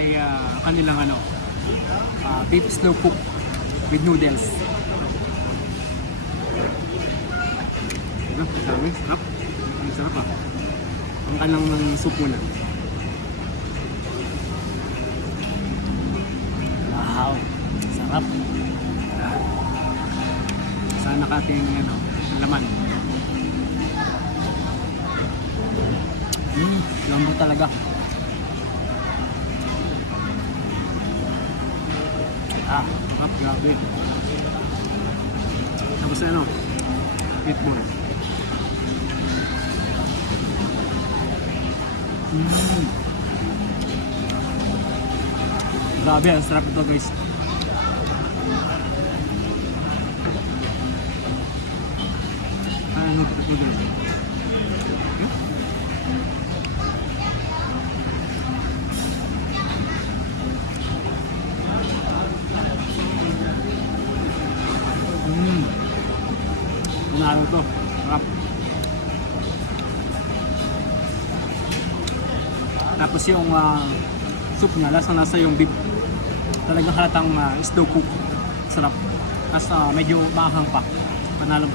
ay kanilang beef slow cook with noodles. Sarap. Ang sarap ah. Ang kanang ng supo na. Wow, sarap. Sana kating laman. Lambot talaga. Sarap, grabe. Tapos meatball. Grabe, ang sarap ito guys. Nanalo to. Sarap. Tapos yung soup niya, lasa yung beef. Talagang halatang slow cook. Sarap. Tapos medyo mahang pa. Panalo.